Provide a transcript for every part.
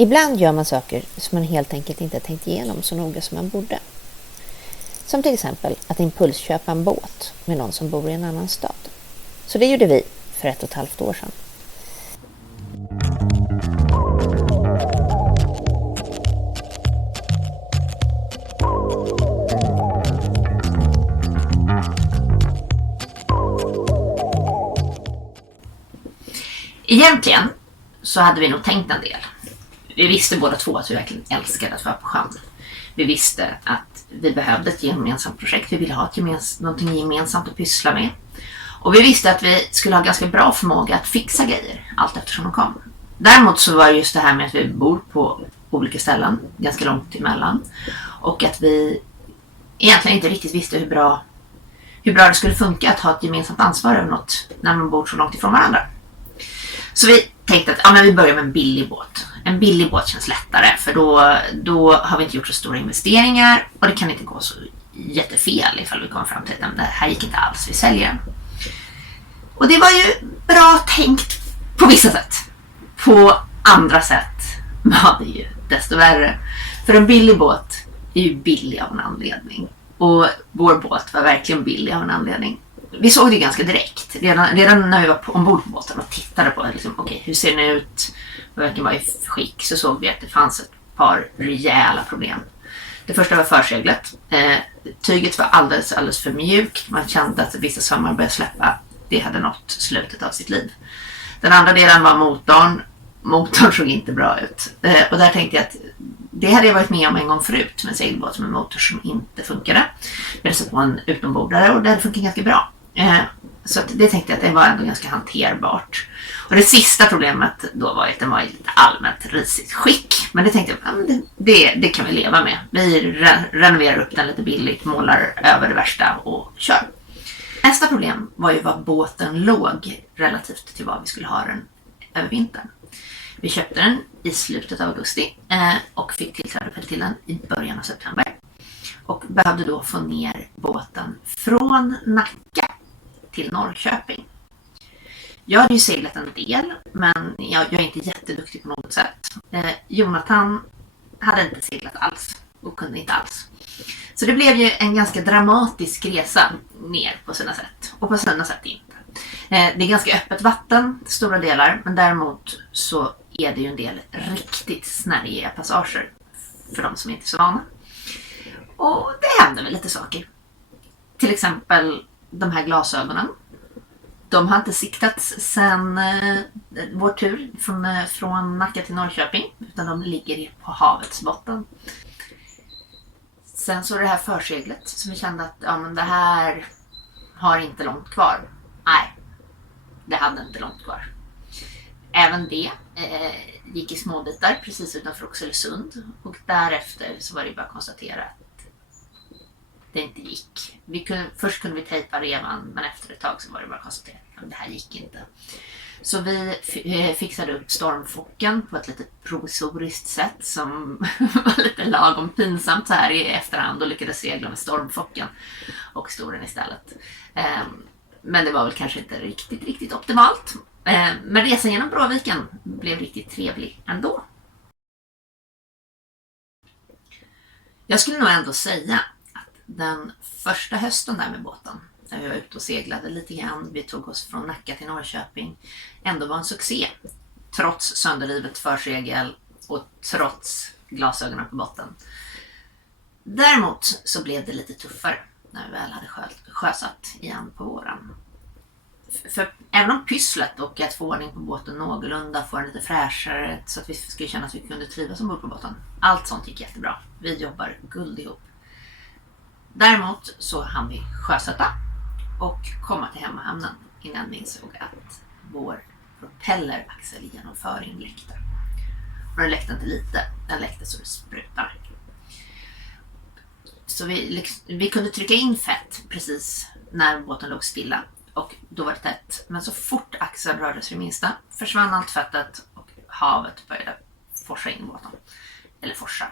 Ibland gör man saker som man helt enkelt inte tänkt igenom så noga som man borde. Som till exempel att impulsköpa en båt med någon som bor i en annan stad. Så det gjorde vi för 1,5 år sedan. Egentligen så hade vi nog tänkt en del. Vi visste båda två att vi verkligen älskade att vara på sjön. Vi visste att vi behövde ett gemensamt projekt. Vi ville ha någonting gemensamt att pyssla med. Och vi visste att vi skulle ha ganska bra förmåga att fixa grejer allt eftersom de kom. Däremot så var just det här med att vi bor på olika ställen, ganska långt emellan. Och att vi egentligen inte riktigt visste hur bra det skulle funka att ha ett gemensamt ansvar över något när man bor så långt ifrån varandra. Så vi tänkte att vi börjar med en billig båt. En billig båt känns lättare för då har vi inte gjort så stora investeringar och det kan inte gå så jättefel ifall vi kommer fram till att det här gick inte alls, vi säljer den. Och det var ju bra tänkt på vissa sätt. På andra sätt var det ju desto värre. För en billig båt är ju billig av en anledning. Och vår båt var verkligen billig av en anledning. Vi såg det ganska direkt. Redan när vi var ombord på båten och tittade på okej, hur ser den ut? Vad verkar vara i skick, så såg vi att det fanns ett par rejäla problem. Det första var förseglet. Tyget var alldeles för mjukt. Man kände att vissa sömmar började släppa. Det hade nått slutet av sitt liv. Den andra delen var motorn. Motorn såg inte bra ut. Och där tänkte jag att det hade jag varit med om en gång förut med en segelbåt med en motor som inte funkade. Vi hade satt på en utombordare och det hade funkat ganska bra. Så att det tänkte jag att det var ändå ganska hanterbart. Och det sista problemet då var att den var i lite allmänt risigt skick. Men det tänkte jag, det kan vi leva med. Vi renoverar upp den lite billigt, målar över det värsta och kör. Nästa problem var ju var båten låg relativt till vad vi skulle ha den över vintern. Vi köpte den i slutet av augusti och fick tillträde till den i början av september. Och behövde då få ner båten från Nacka till Norrköping. Jag hade ju seglat en del, men jag är inte jätteduktig på något sätt. Jonathan hade inte seglat alls och kunde inte alls. Så det blev ju en ganska dramatisk resa ner på sina sätt. Och på sina sätt inte. Det är ganska öppet vatten, stora delar. Men däremot så är det ju en del riktigt snärjiga passager för de som inte är så vana. Och det händer väl lite saker. Till exempel de här glasögonen. De har inte siktats sedan vår tur från Nacka till Norrköping. Utan de ligger på havets botten. Sen så det här förseglet som vi kände att men det här har inte långt kvar. Nej, det hade inte långt kvar. Även det gick i småbitar precis utanför Oxelösund. Och därefter så var det bara att konstatera att det inte gick. Först kunde vi tejpa revan, men efter ett tag så var det bara att konstatera att det här gick inte. Så vi fixade upp stormfocken på ett lite provisoriskt sätt som var lite lagom pinsamt så här i efterhand och lyckades segla med stormfocken och storen istället. Men det var väl kanske inte riktigt optimalt. Men resan genom Bråviken blev riktigt trevlig ändå. Jag skulle nog ändå säga att den första hösten där med båten, när vi var ute och seglade lite grann, vi tog oss från Nacka till Norrköping, ändå var en succé. Trots sönderlivet försegel och trots glasögonen på botten. Däremot så blev det lite tuffare när vi väl hade sjösatt igen på våren. För även om pysslet och att få ordning på båten någorlunda, få den lite fräschare så att vi skulle känna att vi kunde trivas ombord på båten. Allt sånt gick jättebra. Vi jobbar guld ihop. Däremot så hann vi sjösätta och komma till hemmahamnen innan vi insåg att vår propelleraxelgenomföring läckte. Och den läckte inte lite, den läckte så det sprutar. Så vi kunde trycka in fett precis när båten låg stilla och då var det tätt. Men så fort axeln rörde sig minsta försvann allt fettet och havet började forsa in i båten. Eller forsa.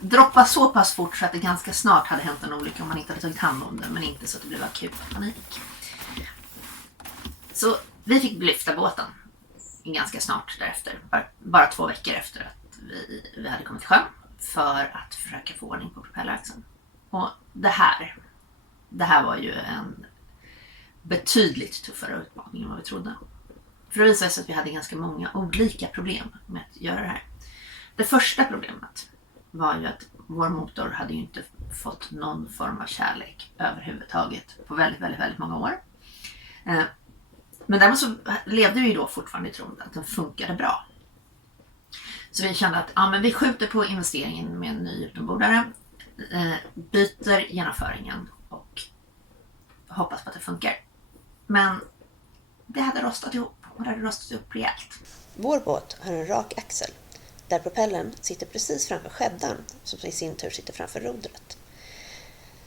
Droppa så pass fort så att det ganska snart hade hänt en olycka om man inte hade tagit hand om det, men inte så att det blev akut panik. Så vi fick lyfta båten. ganska snart därefter, bara 2 veckor efter att vi hade kommit till sjön, för att försöka få ordning på propelleraxeln. Och det här var ju en betydligt tuffare utmaning än vad vi trodde. För det visade sig att vi hade ganska många olika problem med att göra det här. Det första problemet var ju att vår motor hade ju inte fått någon form av kärlek överhuvudtaget på väldigt, väldigt, väldigt många år. Men däremot så levde vi då fortfarande i tron att den funkade bra. Så vi kände att men vi skjuter på investeringen med en ny utombordare, byter genomföringen och hoppas på att det funkar. Men det hade rostat ihop, och det hade rostat upp rejält. Vår båt har en rak axel där propellern sitter precis framför skäddan som i sin tur sitter framför rodret.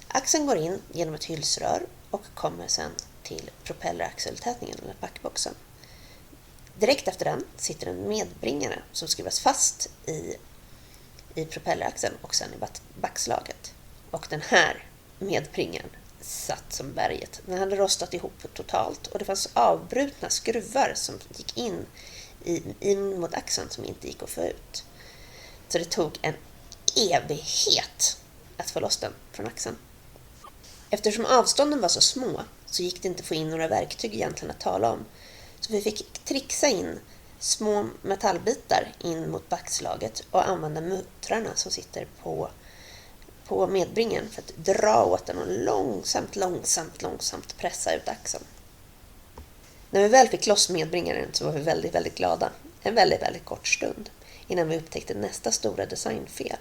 Axeln går in genom ett hylsrör och kommer sedan till propelleraxeltätningen eller backboxen. Direkt efter den sitter en medbringare som skruvas fast i propelleraxeln och sen i backslaget. Och den här medbringaren satt som berget. Den hade rostat ihop totalt och det fanns avbrutna skruvar som gick in mot axeln som inte gick att få ut. Så det tog en evighet att få loss den från axeln. Eftersom avstånden var så små så gick det inte att få in några verktyg egentligen att tala om. Så vi fick trixa in små metallbitar in mot backslaget och använda muttrarna som sitter på medbringen för att dra åt den och långsamt pressa ut axeln. När vi väl fick loss medbringaren så var vi väldigt, väldigt glada. En väldigt, väldigt kort stund innan vi upptäckte nästa stora designfel.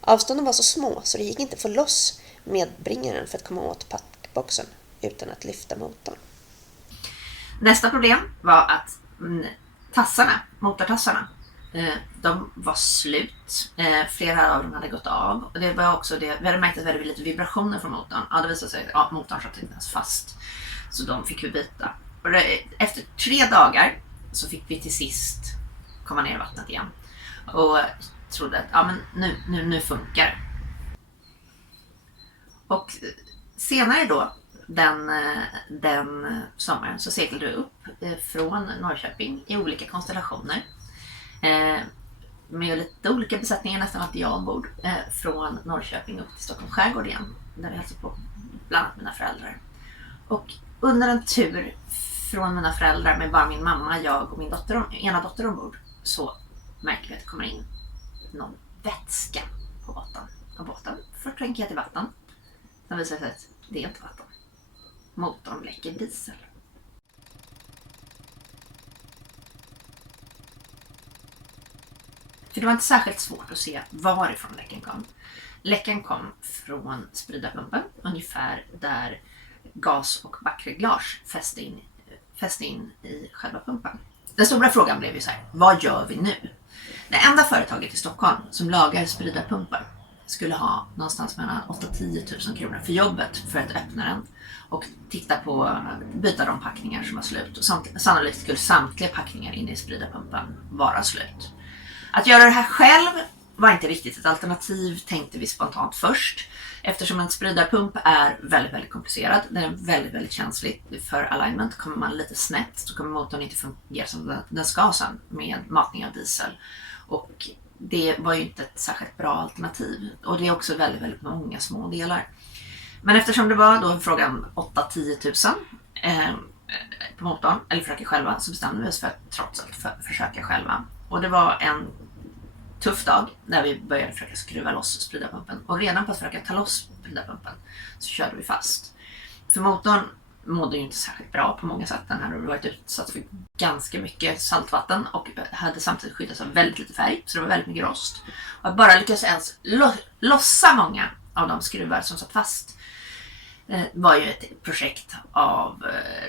Avstånden var så små så det gick inte att få loss medbringaren för att komma åt packboxen utan att lyfta motorn. Nästa problem var att motortassarna, de var slut. Flera av dem hade gått av. Och det var också det, vi hade märkt att det var lite vibrationer från motorn. Ja, det visade sig att motorn satt inte ens fast. Så de fick vi byta. Och efter 3 dagar så fick vi till sist komma ner i vattnet igen. Och trodde att nu funkar det. Och senare då, den sommaren, så seglade vi upp från Norrköping i olika konstellationer. Med lite olika besättningar, nästan alltid jag ombord. Från Norrköping upp till Stockholms skärgård igen. Där vi hälsade på bland annat mina föräldrar. Och under en tur från mina föräldrar med bara min mamma, jag och min ena dotter ombord, så märker vi att det kommer in någon vätska på botten. Och båten förtränker till vatten. Sen visar det sig att det är inte vatten. Motorn läcker diesel. För det var inte särskilt svårt att se varifrån läckan kom. Läckan kom från spridarpumpen, ungefär där gas- och backreglage fäste in i själva pumpen. Den stora frågan blev ju så här: vad gör vi nu? Det enda företaget i Stockholm som lagar spridarpumpar skulle ha någonstans mellan 8-10 000 kronor för jobbet för att öppna den och byta de packningar som var slut. Och sannolikt skulle samtliga packningar inne i spridarpumpen vara slut. Att göra det här själv var inte riktigt ett alternativ, tänkte vi spontant först. Eftersom en spridarpump är väldigt, väldigt komplicerad. Den är väldigt, väldigt känslig för alignment. Kommer man lite snett så kommer motorn inte fungera som den ska sen med matning av diesel. Och det var ju inte ett särskilt bra alternativ. Och det är också väldigt, väldigt många små delar. Men eftersom det var då frågan 8-10 000 på motorn, eller försöka själva, så bestämde vi oss för att trots allt försöka själva. Och det var en tuff dag när vi började försöka skruva loss spridarpumpen. Och redan på att försöka ta loss spridarpumpen så körde vi fast. För motorn mådde ju inte särskilt bra på många sätt. Den hade varit utsatt för ganska mycket saltvatten och hade samtidigt skyddats av väldigt lite färg. Så det var väldigt mycket rost. Och att bara lyckas ens lossa många av de skruvar som satt fast var ju ett projekt av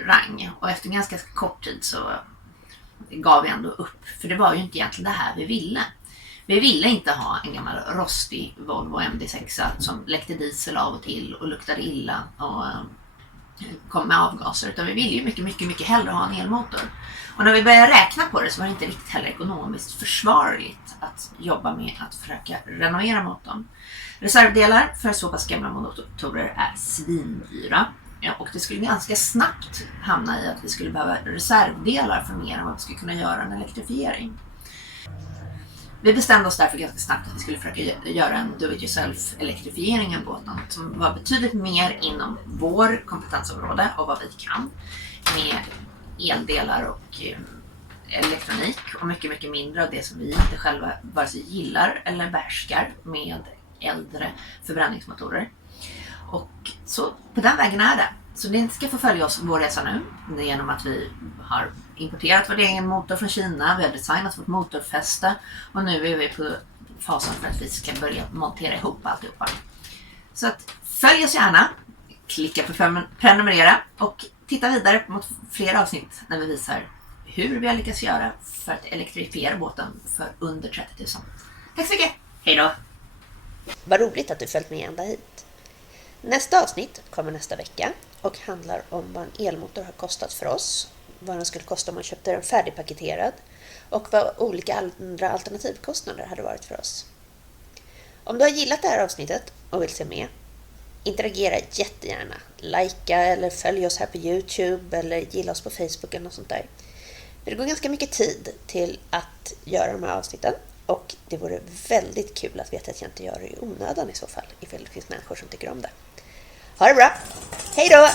rang. Och efter ganska kort tid så gav vi ändå upp. För det var ju inte egentligen det här vi ville. Vi ville inte ha en gammal rostig Volvo MD6 som läckte diesel av och till och luktade illa och kom med avgaser. Utan vi ville ju mycket, mycket, mycket hellre ha en elmotor. Och när vi började räkna på det så var det inte riktigt heller ekonomiskt försvarligt att jobba med att försöka renovera motorn. Reservdelar för så pass gamla motorer är svindyra. Och det skulle ganska snabbt hamna i att vi skulle behöva reservdelar för mer än vad vi skulle kunna göra en elektrifiering. Vi bestämde oss därför ganska snabbt att vi skulle försöka göra en do-it-yourself elektrifiering av båten som var betydligt mer inom vår kompetensområde och vad vi kan, med eldelar och elektronik, och mycket, mycket mindre av det som vi inte själva vare sig gillar eller behärskar med äldre förbränningsmotorer. Och så på den vägen är det. Så ni ska få följa oss på vår resa nu genom att vi har importerat vår egen motor från Kina, vi har designat vårt motorfäste och nu är vi på fasen för att vi ska börja montera ihop alltihopa. Så att följ oss gärna, klicka på prenumerera och titta vidare mot flera avsnitt när vi visar hur vi har lyckats göra för att elektrifiera båten för under 30 000. Tack så mycket, hej då! Vad roligt att du följt med ända hit. Nästa avsnitt kommer nästa vecka och handlar om vad en elmotor har kostat för oss, vad den skulle kosta om man köpte den färdigpaketerad och vad olika andra alternativkostnader hade varit för oss. Om du har gillat det här avsnittet och vill se med, interagera jättegärna. Likea eller följ oss här på YouTube eller gilla oss på Facebook eller något sånt där. Det går ganska mycket tid till att göra de här avsnitten och det vore väldigt kul att veta att jag inte gör det i onödan i så fall, ifall det finns människor som tycker om det. Ha det bra! Hej då!